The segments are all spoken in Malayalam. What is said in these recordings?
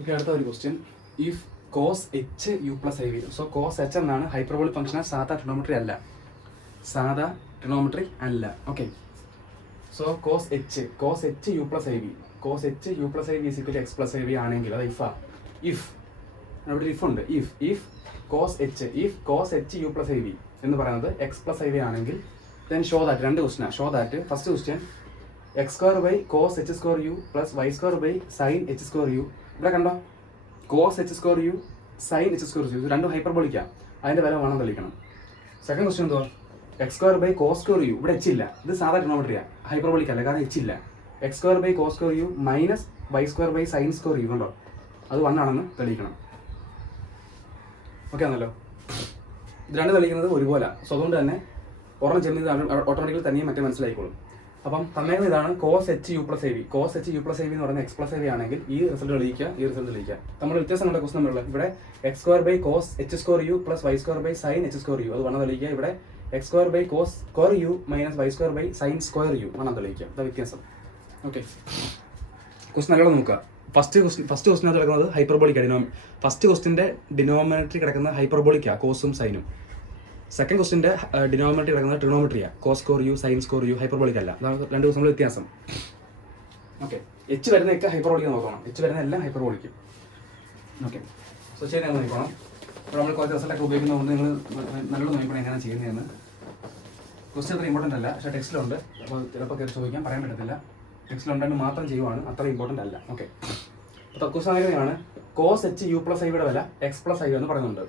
ഓക്കെ, അടുത്ത ഒരു question. If cos H U plus I v. So cos h എന്നാണ് ഹൈപ്പർബോളിക് ഫംഗ്ഷൻ, സാധാ ട്രിഗണോമെട്രി അല്ല. സാധാ ട്രിഗണോമെട്രി അല്ല. Okay, so cos H U plus I v. Cos H U plus I v is equal x plus I v ആണെങ്കിൽ അത് ഇഫ് അവിടെ ഇഫ് ഉണ്ട്. If cos H U plus I v എന്ന് പറയുന്നത് എക്സ് പ്ലസ് ഐ വി ആണെങ്കിൽ ദെൻ ഷോ ദാറ്റ്. രണ്ട് ക്വസ്റ്റ്യനാണ്. Show that first question x square by cos H square U plus Y square by sine H square U. ഇവിടെ കണ്ടോ, cos H square u sine H square u, ഇത് രണ്ടും ഹൈപ്പർബോളിക്കാണ്. അതിൻ്റെ വില വേണം തെളിയിക്കണം. സെക്കൻഡ് ക്വസ്റ്റ്യൻ എന്തോ, x square by cos square U. ഇവിടെ എച്ച് ഇല്ല, ഇത് സാധാ ട്രിഗണോമെട്രിയാണ്, ഹൈപ്പർബോളിക് അല്ല, കാരണം എച്ച് ഇല്ല. X square by cos square U minus Y square by sine square u കണ്ടോ, അത് 1 ആണെന്ന് തെളിയിക്കണം. ഓക്കെ ആണല്ലോ. ഇത് രണ്ട് തെളിയിക്കുന്നത് ഒരുപോലെ. സോ അതുകൊണ്ട് തന്നെ ഒരെണ്ണം ചെയ്യുന്നത് ഓട്ടോമാറ്റിക്കലി തന്നെയും മറ്റേ മനസ്സിലായിക്കോളും. അപ്പം തന്നേക്കുന്ന ഇതാണ് cos H U plus I v. Cos H U plus I v എന്ന് പറയുന്നത് എക്സ് പ്ലസ് ഐ വി ആണെങ്കിൽ ഈ റിസൾട്ട് തെളിയിക്കുക, ഈ റിസൾട്ട് തെളിയിക്കുക. നമ്മൾ വ്യത്യാസം കണ്ട ക്വസ്റ്റൻ തമ്മിലുള്ള ഇവിടെ x square by cos H square U plus Y square by sine H square u, അത് വേണം തെളിയിക്കുക. ഇവിടെ x square by cos square U minus Y square by sine square u വേണം തെളിയിക്കുക. അതാണ് വ്യത്യാസം. ഓക്കെ, ക്വസ്റ്റൻ നല്ലോണം നോക്കുക. ഫസ്റ്റ് ക്വസ്റ്റിനകത്ത് കിടക്കുന്നത് ഹൈപ്പർബോളിക്കാണ്. ഫസ്റ്റ് ക്വസ്റ്റിൻ്റെ ഡിനോമിനേറ്ററി കിടക്കുന്ന ഹൈപ്പർബോളിക്കാണ്, കോസും സൈനും. സെക്കൻഡ് ക്വസ്റ്റിൻ്റെ ഡിനോമിനേറ്ററി കിടക്കുന്നത് ട്രിഗണോമെട്രിയാണ്, cos square U sine square U, hyperbolic അല്ല. അതാണ് രണ്ട് ക്വസ്റ്റ്യങ്ങൾ വ്യത്യാസം. ഓക്കെ, എച്ച് വരുന്നതൊക്കെ ഹൈപ്പർബോളിക്ക് നോക്കണം, എച്ച് വരുന്ന എല്ലാം ഹൈപ്പർബോളിക്കും. ഓക്കെ, സോ ശരി, നിങ്ങൾ നോക്കണം. അപ്പോൾ നമ്മൾ കുറച്ച് റിസൾട്ടൊക്കെ ഉപയോഗിക്കുന്നതുകൊണ്ട് നിങ്ങൾ നല്ലോണം നോക്കണം എങ്ങനെയാണ് ചെയ്യുന്നതെന്ന്. ക്വസ്റ്റ്യൻ അത്ര ഇമ്പോർട്ടൻ്റ് അല്ല, പക്ഷേ ടെക്സ്റ്റിലുണ്ട്. അപ്പോൾ ചിലപ്പോൾ കയറി ചോദിക്കാൻ പറയാൻ പറ്റത്തില്ല. ടെക്സ്റ്റിലുണ്ടെങ്കിൽ മാത്രം ചെയ്യുവാണ്, അത്ര ഇമ്പോർട്ടൻ്റ് അല്ല. ഓക്കെ, അപ്പോൾ ക്വസ്റ്റ്യൻ അങ്ങനെയാണ്. കോസ് എച്ച് യു പ്ലസ് ഐയുടെ വില എക്സ് പ്ലസ് ഐ എന്ന് പറയുന്നുണ്ട്.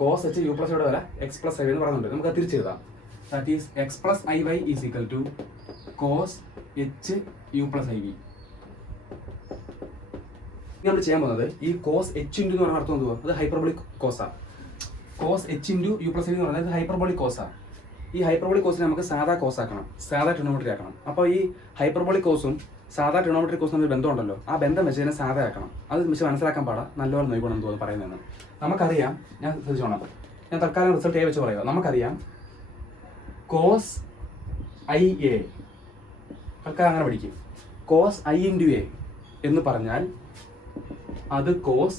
കോസ് എച്ച് യു പ്ലസ് ഐയുടെ വില എക്സ് പ്ലസ് ഐ എന്ന് പറയുന്നുണ്ട്. നമുക്ക് തിരിച്ചെഴുതാം. That is X plus I Y is equal to cos H U plus I V. നമ്മൾ ചെയ്യാൻ പോകുന്നത് ഈ കോസ് എച്ച് ഇൻറ്റു എന്ന് പറഞ്ഞ അർത്ഥം എന്തുവാ, അത് ഹൈപ്പർബോളിക് കോസാണ്. Cos H into U plus I എന്ന് പറഞ്ഞാൽ ഹൈപ്പർബോളിക് കോസാണ്. ഈ ഹൈപ്പർബോളിക് കോസിനെ നമുക്ക് സാധാ കോസ് ആക്കണം, സാധാ ട്രിഗണോമെട്രി ആക്കണം. അപ്പോൾ ഈ ഹൈപ്പർബോളിക് കോസും സാധാ ട്രിഗണോമെട്രി കോസും തമ്മിൽ ബന്ധമുണ്ടല്ലോ, ആ ബന്ധം വെച്ച് തന്നെ സാധാ ആക്കണം. അത് വെച്ച് മനസ്സിലാക്കാൻ പാടാ, നല്ലപോലെ നോക്കണം എന്തോ പറയുന്നതെന്ന്. നമുക്കറിയാം, ഞാൻ ശ്രദ്ധിച്ചോണം, ഞാൻ തൽക്കാലം റിസൾട്ട് എ വെച്ച് പറയുക. നമുക്കറിയാം കോസ് ഐ എ, തൽക്കാലം അങ്ങനെ പഠിക്കും. കോസ് ഐ ഇൻറ്റു എ എന്ന് പറഞ്ഞാൽ അത് കോസ്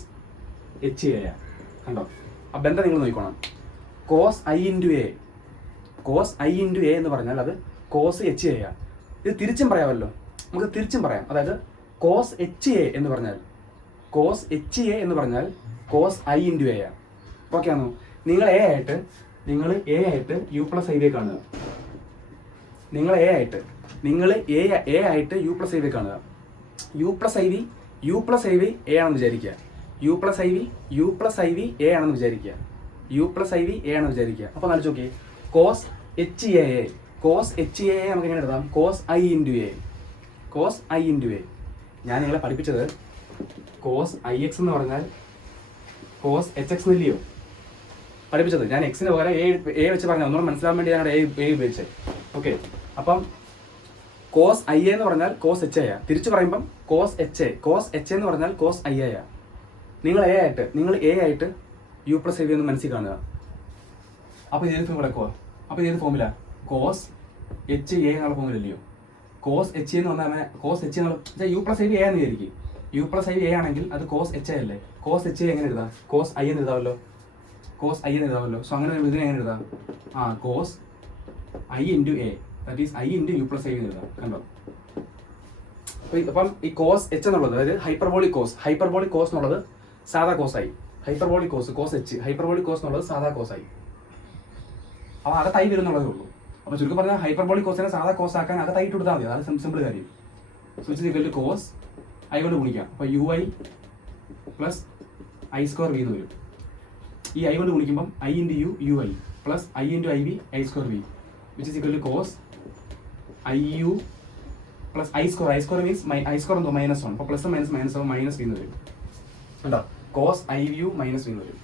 എച്ച് എ ആണ്. കണ്ടോ, ആ ബന്ധം നിങ്ങൾ നോക്കണം. Cos i into a, cos i into a എന്ന് പറഞ്ഞാൽ അത് കോസ് എച്ച് എ ആണ്. ഇത് തിരിച്ചും പറയാമല്ലോ, നമുക്ക് തിരിച്ചും പറയാം. അതായത് കോസ് എച്ച് എ എന്ന് പറഞ്ഞാൽ കോസ് എച്ച് എ എന്ന് പറഞ്ഞാൽ കോസ് ഐ ഇൻറ്റു എ ആണ്. ഓക്കെ ആണോ? നിങ്ങൾ എ ആയിട്ട് യു പ്ലസ് ഐ വി കാണുക. നിങ്ങൾ എ ആയിട്ട് യു പ്ലസ് ഐ വി കാണുക. U plus I v a ആണെന്ന് വിചാരിക്കുക. U plus I v a ആണെന്ന് വിചാരിക്കുക. അപ്പോൾ നല്ല നോക്കിയേ, കോസ് എച്ച് എ നമുക്ക് എങ്ങനെ എഴുതാം? Cos i into a. ഞാൻ നിങ്ങളെ പഠിപ്പിച്ചത് കോസ് ഐ എക്സ് എന്ന് പറഞ്ഞാൽ കോസ് എച്ച് എക്സ് എന്നില്ലയോ പഠിപ്പിച്ചത്? ഞാൻ എക്സിന് പകരം എ വെച്ച് പറഞ്ഞു, ഒന്നുകൂടെ മനസ്സിലാൻ വേണ്ടി ഞാൻ എ ഉപയോഗിച്ചത്. ഓക്കെ, അപ്പം കോസ് ഐ എന്ന് പറഞ്ഞാൽ കോസ് എച്ച് എ. തിരിച്ചു പറയുമ്പം കോസ് എച്ച് എന്ന് പറഞ്ഞാൽ കോസ് ഐ എ. നിങ്ങൾ എ ആയിട്ട് യു പ്ലസ് ഐ വി എന്ന് മനസ്സിൽ കാണുക. അപ്പോൾ ഇതേത് ഫോം കിടക്കുക? അപ്പോൾ ഇതേത് ഫോമില? കോസ് എച്ച് എ എന്നുള്ള ഫോമിലല്ലയോ? കോസ് എച്ച് എന്ന് പറഞ്ഞാൽ കോസ് എച്ച് എന്നുള്ള u plus I v a എന്ന് വിചാരിക്കും. U plus I v a ആണെങ്കിൽ അത് കോസ് എച്ച് അല്ലേ? കോസ് എച്ച് എങ്ങനെ എഴുതാം? കോസ് ഐ എന്ന് എഴുതാമല്ലോ. സോ അങ്ങനെ ഇതിനെ എങ്ങനെ എഴുതാം? Cos i into a, that is i into U plus I എന്ന് എഴുതാം. കണ്ടോ? അപ്പം ഈ കോസ് എച്ച് എന്നുള്ളത്, അതായത് ഹൈപ്പർബോളിക് കോസ് എന്നുള്ളത് സാധാ കോസായി. കോസ് എച്ച് ഹൈപ്പർബോളിക് കോസ് എന്നുള്ളത് സാധാ കോസായി. അപ്പോൾ അകത്തായി വരുന്നുള്ളതേ ഉള്ളൂ. അപ്പോൾ ചുരുക്കം പറഞ്ഞാൽ ഹൈപ്പർബോളിക് കോസിനെ സാധാ കോസ് ആക്കാൻ അകത്തായിട്ട് കൊടുത്താൽ മതി. അത് സിമ്പിൾ കാര്യം. So it's equal to cos I കൊണ്ട് ഗുണിക്കാം. അപ്പോൾ U I plus I square V എന്ന് വരും. ഈ ഐ കൊണ്ട് ഗുണിക്കുമ്പം I into U I plus I into I V I square V, which is equal to cos I U plus I square means I square എന്തോ -1. അപ്പോൾ പ്ലസ് മൈനസ് ആവും, മൈനസ് വി എന്ന് വരും. കണ്ടോ? Cos I U minus V എന്ന് വരും.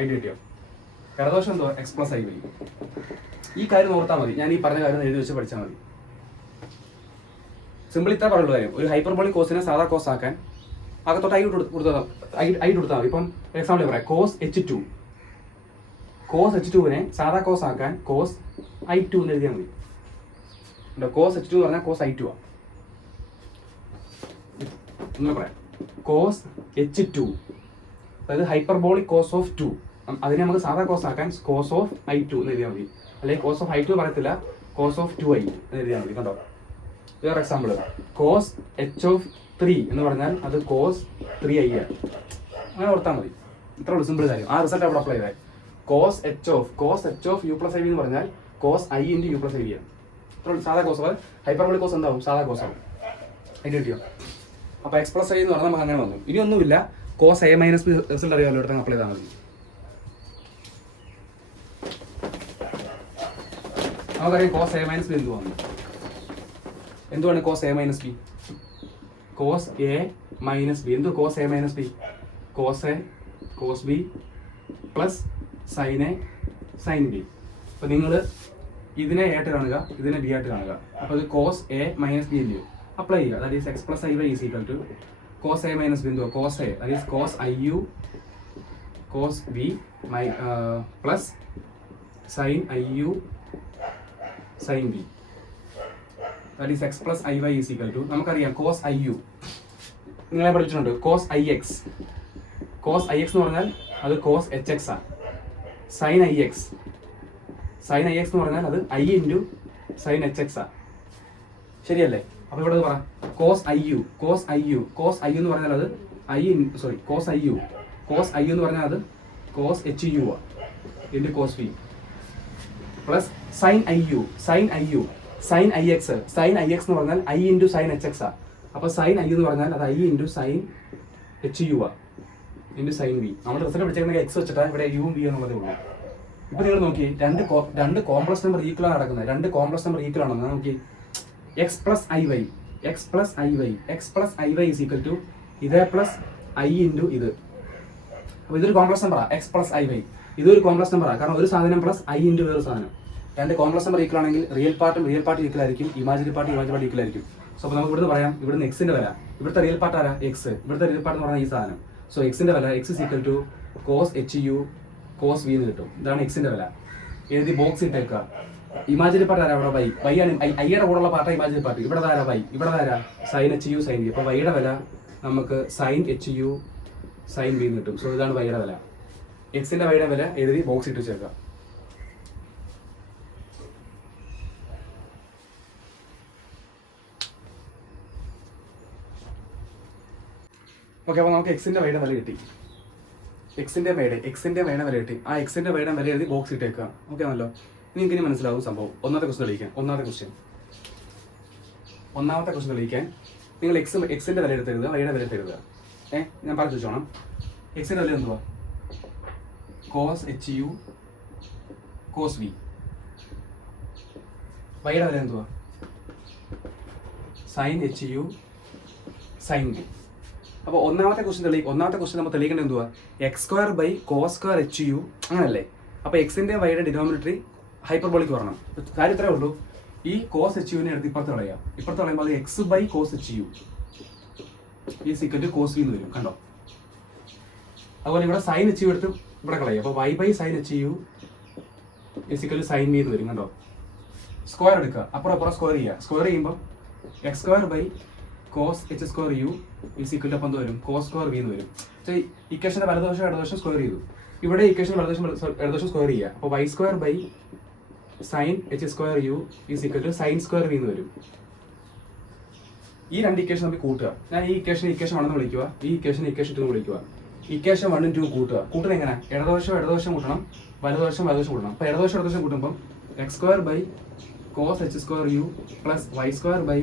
ഐഡിയ കിട്ടിയോ? ഇടദോഷം എന്തോ എക്സ് പ്ലസ് ഐ വൈ. ഈ കാര്യം ഓർത്താൽ മതി. ഞാൻ ഈ പറഞ്ഞ കാര്യം എഴുതി വെച്ച് പഠിച്ചാൽ മതി. സിമ്പിൾ ഇത്ര പറയുള്ള കാര്യം. ഒരു ഹൈപ്പർബോളിക് കോസിനെ സാധാ കോസ് ആക്കാൻ അകത്തോട്ട് ഐ കൊടുത്താൽ മതി. ഇപ്പം എക്സാമ്പിൾ പറയാം, കോസ് എച്ച് ടുവിനെ സാധാ കോസ് ആക്കാൻ കോസ് ഐ ടു എന്ന് എഴുതിയാൽ മതി. കോസ് എച്ച് ടു എന്ന് പറഞ്ഞാൽ കോസ് ഐ ടു ആണ്. പറയാം. കോസ് h2, അതായത് ഹൈപ്പർബോളിക് കോസ് ഓഫ് 2. അതിനെ നമുക്ക് സാധാ കോസ് ആക്കാൻ കോസ് ഓഫ് i2 എന്ന് എഴുതിയാൽ മതി. അല്ലെങ്കിൽ കോസ് ഓഫ് i2 പറയത്തില്ല, കോസ് ഓഫ് 2i എന്ന് എഴുതിയാൽ മതി. കണ്ടോ? വേറെ എക്സാമ്പിൾ, കോസ് h ഓഫ് 3 എന്ന് പറഞ്ഞാൽ അത് കോസ് 3i ആണ്. അങ്ങനെ ഓർത്താൽ മതി. ഇത്ര ഉള്ളൂ, സിമ്പിൾ കാര്യം. ആ റിസൾട്ട് അവിടെ അപ്ലൈ ചെയ്താൽ cos h of u plus I v എന്ന് പറഞ്ഞാൽ cos i into U plus I v ആണ്. ഇത്ര സാധാ കോസ്. ഹൈപ്പർബോളിക് കോസ് എന്താവും? സാധാ കോസ് ആവും. അതിൻ്റെ കിട്ടിയോ? അപ്പോൾ എക്സ് പ്ലസ് ഐ എന്ന് പറഞ്ഞാൽ നമുക്ക് അങ്ങനെ വന്നു. ഇനി ഒന്നുമില്ല, cos A minus b result അറിയാമല്ലോ, എടുത്ത് അപ്ലൈ ചെയ്താൽ മതി. നമുക്കറിയാം കോസ് എ മൈനസ് ബി എന്ത് വന്നു. എന്തുവാണ് cos A minus B? Cos A minus B എന്ത്? Cos A minus B cos A cos B plus sine A sine B. അപ്പോൾ നിങ്ങൾ ഇതിനെ എ ആയിട്ട് കാണുക, ഇതിനെ ബി ആയിട്ട് കാണുക. അപ്പോൾ ഇത് കോസ് എ മൈനസ് ബി ഇല്ലയോ, അപ്ലൈ ചെയ്യുക. That is X plus I Y is equal to cos A minus B എന്തുവാ? Cos A, that is cos I U cos B plus sine I U sine B. That is X plus I Y is equal to, നമുക്കറിയാം കോസ് ഐ യു നിങ്ങളെ പഠിച്ചിട്ടുണ്ട്, cos I X. Cos I X എന്ന് പറഞ്ഞാൽ അത് കോസ് എച്ച് എക്സ് ആണ്. സൈൻ ഐ എക്സ് എന്ന് പറഞ്ഞാൽ അത് i into sine h X ആണ്. ശരിയല്ലേ? അപ്പോൾ ഇവിടെ പറ കോസ് ഐ യു എന്ന് പറഞ്ഞാൽ അത് കോസ് ഐ യു എന്ന് പറഞ്ഞാൽ അത് കോസ് എച്ച് യു ആ into cos B plus sine i X എന്ന് പറഞ്ഞാൽ i into sine h x ആ. അപ്പോൾ സൈൻ ഐ എന്ന് പറഞ്ഞാൽ അത് i into sine H u ആ ഇൻറ്റു സൈൻ ബി. നമ്മൾ റിസൾട്ട് പഠിച്ചേക്കുന്നത് എക്സ് വെച്ചിട്ടാണ്, ഇവിടെ യുവും ബി എന്നുള്ളതേ ഉള്ളൂ. ഇപ്പോൾ നിങ്ങൾ നോക്കി, രണ്ട് കോംപ്ലക്സ് നമ്പർ ഈക്വൽ ആണ് നടക്കുന്നത്. രണ്ട് കോംപ്ലക്സ് നമ്പർ ഈക്വൽ ആണെന്ന് നോക്കി. X plus I Y is equal to ഇതേ പ്ലസ് ഐ ഇൻറ്റു ഇത്. അപ്പോൾ ഇതൊരു കോംപ്ലക്സ് നമ്പറാണ്, എക്സ് പ്ലസ് ഐ വൈ. ഇതൊരു കോംപ്ലക്സ് നമ്പറാണ്, കാരണം ഒരു സാധനം പ്ലസ് ഐ ഇൻറ്റു വേറൊരു സാധനം. രണ്ട് കോംപ്ലക്സ് നമ്പർ ഈക്വൽ ആണെങ്കിൽ റിയൽ പാർട്ടും ഈക്വൽ ആയിരിക്കും, ഇമാജിനറി പാർട്ട് ഈക്വൽ ആയിരിക്കും. സോ അപ്പോൾ നമുക്ക് ഇവിടുന്ന് പറയാം, ഇവിടുന്ന് എക്സിന്റെ വില, ഇവിടുത്തെ റിയൽ പാർട്ട് ആരാ? എക്സ്. ഇവിടുത്തെ റിയൽ പാർട്ട് എന്ന് പറഞ്ഞാൽ ഈ സാധനം. സോ എക്സിന്റെ വില x is equal to cos H U cos v എന്ന് കിട്ടും. ഇതാണ് എക്സിന്റെ വില. എഴുതി ബോക്സ് ഇട്ടേക്കുക. ഇമാജിനറി പാർട്ട് ആരാ? അവിടെ വൈ ആണ്. ഐയുടെ കൂടെയുള്ള പാർട്ടാണ് ഇമാജിനറി പാർട്ട്. ഇവിടെ ആരാ? വൈ. ഇവിടെ ആരാ? Sine H U sine B. അപ്പോൾ വൈയുടെ വില നമുക്ക് sine H U sine b എന്ന് കിട്ടും. സോ ഇതാണ് വൈയുടെ വില. എക്സിന്റെ വൈയുടെ വില എഴുതി ബോക്സ് ഇട്ട് വെച്ചേക്കുക. ഓക്കെ, അപ്പോൾ നമുക്ക് എക്സിന്റെ വൈയുടെ വില കിട്ടി. എക്സിന്റെ വൈയുടെ വില കിട്ടി. ആ എക്സിന്റെ വൈയുടെ വില എഴുതി ബോക്സ് ഇട്ടേക്കുക. ഓക്കെ ആണല്ലോ? നിങ്ങൾക്ക് ഇനി മനസ്സിലാവും സംഭവം. ഒന്നാമത്തെ ക്വസ്റ്റ്യൻ തെളിയിക്കാൻ നിങ്ങൾ എക്സിന്റെ വില എടുത്തെഴുതുക, വൈയുടെ വില എടുത്തെഴുതുക. ഞാൻ പറഞ്ഞു വെച്ചോണം. എക്സിന്റെ വില എന്തുവാ? Cos H U cos V. വൈയുടെ വില എന്തുവാ? Sine H U sine B. അപ്പോൾ ഒന്നാമത്തെ ക്വസ്റ്റ്യൻ നമ്മൾ തെളിയിക്കേണ്ടത് എന്തുവാ? X square by cos square H U, അങ്ങനല്ലേ? അപ്പോൾ എക്സിന്റെ വൈയുടെ ഡിനോമിനേറ്ററി ഹൈപ്പർബോളിക് വരണം. കാര്യം ഇത്രേ ഉള്ളൂ. ഈ കോസ് എച്ച് യുവിനെ എടുത്ത് ഇപ്പുറത്ത് കളയുമ്പോൾ അത് x by cos H u is equal to cos v എന്ന് വരും. കണ്ടോ? അതുപോലെ ഇവിടെ സൈൻ എച്ച് യു എടുത്ത് ഇവിടെ കളയുക. അപ്പോൾ Y by sine H u is equal to sine v എന്ന് വരും. കണ്ടോ? സ്ക്വയർ എടുക്കുക, അപ്പുറം സ്ക്വയർ ചെയ്യുക. സ്ക്വയർ ചെയ്യുമ്പോൾ X square by cos H square U is equal to അപ്പം എന്ത് വരും? കോസ് സ്ക്വയർ വി എന്ന് വരും. ഇക്വേഷൻ്റെ വലതുവശം ഇടതുവശം സ്ക്വയർ ചെയ്തു. ഇവിടെ ഇക്വേഷൻ ഇടതുവശം സ്ക്വയർ ചെയ്യുക. അപ്പോൾ y square by sine H square U is equal to sine square V എന്ന് വരും. ഈ രണ്ട് ഇക്വേഷൻ നമുക്ക് കൂട്ടുക. ഞാൻ ഈ ഇക്വേഷൻ 1 എന്ന് വിളിക്കുക, ഈ ഇക്വേഷൻ 2 എന്ന് വിളിക്കുക. ഇക്വേഷൻ 1 ഉം 2 കൂട്ടുക. കൂട്ടുന്നത് എങ്ങനെ? ഇടതുവശം കൂട്ടണം, വലതുവശം കൂട്ടണം. അപ്പോൾ ഇടതുവശം കൂട്ടുമ്പോൾ X square by cos H square U plus Y square by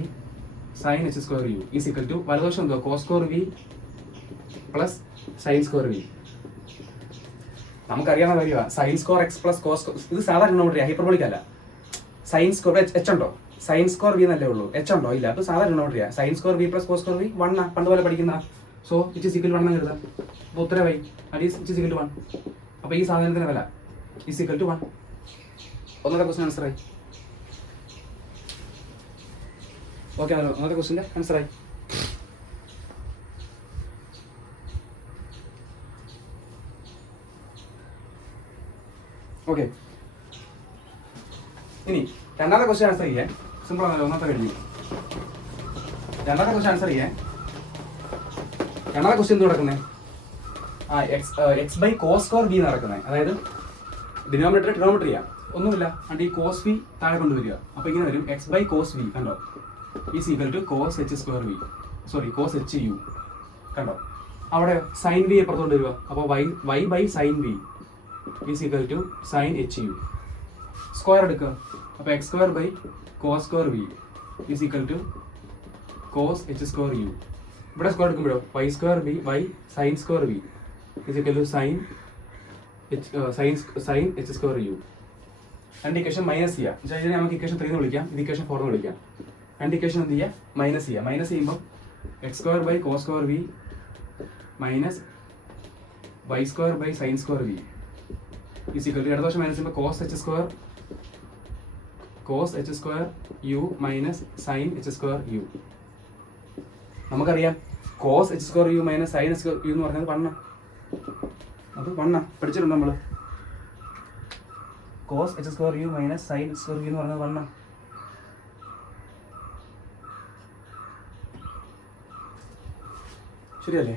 sine H square U is equal to വലതുവശം എന്തുവാ? Cos square V plus sine square V. നമുക്കറിയാവുന്ന കാര്യമാണ് sine square X plus cos. ഇത് സാധാരണ നോട്ടില്ല, ഹൈപ്പർബോളിക് അല്ല. സൈൻ സ്ക്വയർ എച്ച് ഉണ്ടോ? സൈൻ സ്ക്വയർ വി എന്നല്ലേ ഉള്ളൂ, എച്ച് ഉണ്ടോ? ഇല്ല. അപ്പോൾ സാധാരണ നോട്ടില്ല. Sine square V plus cos square V 1 പണ്ട് പോലെ പഠിക്കുന്ന. സോ ഇറ്റ് ഈസ് ഈക്വൽ 1 എന്ന് കരുതാം. അപ്പോൾ ഉത്തരവായി ഇറ്റ് ഈസ് ഈക്വൽ ടു 1. അപ്പോൾ ഈ സാധനത്തിന് വില ഈസ് ഈക്വൽ ടു 1. ഒന്നാമത്തെ ക്വസ്റ്റ്യൻ ആൻസറായി. ഓക്കെ ആണല്ലോ? ഒന്നാമത്തെ ക്വസ്റ്റ്യൻ്റെ ആൻസറായി. ഓക്കെ, ഇനി രണ്ടാമത്തെ ക്വസ്റ്റ്യൻ ആൻസർ ചെയ്യാൻ സിമ്പിൾ ആണല്ലോ. ഒന്നാമത്തെ കഴിഞ്ഞു. രണ്ടാമത്തെ ക്വസ്റ്റ്യൻ ആൻസർ ചെയ്യാൻ രണ്ടാമത്തെ ക്വസ്റ്റ്യൻ എന്ത് നടക്കുന്നത്? X by cos square b നടക്കുന്നത്. അതായത് ഡിനോമിനേറ്റർ ഡിനോമിനേറ്റർ ചെയ്യാം, ഒന്നുമില്ല, അണ്ട് ഈ കോസ് വി താഴെ കൊണ്ടുവരിക. അപ്പോൾ ഇങ്ങനെ വരും എക്സ് ബൈ കോസ് വി, കണ്ടോ, is equal to cos H square V, sorry cos H U, കണ്ടോ. അവിടെ സൈൻ വി എപ്പുറത്തോണ്ട് വരിക. അപ്പോൾ Y by sine V is equal to sine H U. Square എടുക്കുക. അപ്പോൾ X square by cos square V is equal to cos H square U. ഇവിടെ സ്ക്വയർ എടുക്കുമ്പോഴോ Y square B by sine square V is equal to sine H square U. രണ്ട് ഇക്വേഷൻ മൈനസ് ചെയ്യുക. ഇതിനെ നമുക്ക് ഇക്വേഷൻ 3 എന്ന് വിളിക്കാം, ഇത് ഇക്വേഷൻ 4 എന്ന് വിളിക്കാം. രണ്ട് ഇക്വേഷൻ എന്ത് ചെയ്യുക? മൈനസ് ചെയ്യുക. മൈനസ് ചെയ്യുമ്പോൾ X square by cos square V minus Y square by sine square V is equal to, ഇടതുവശം മൈനസ് ചെയ്യുമ്പോൾ cos H square U minus sine H square U. നമുക്കറിയാം cos H square U minus sine H square U എന്ന് പറഞ്ഞത് അത് പഠിച്ചിട്ടുണ്ട് നമ്മൾ. Cos H square U minus sine H square U എന്ന് പറഞ്ഞത് ശരിയല്ലേ?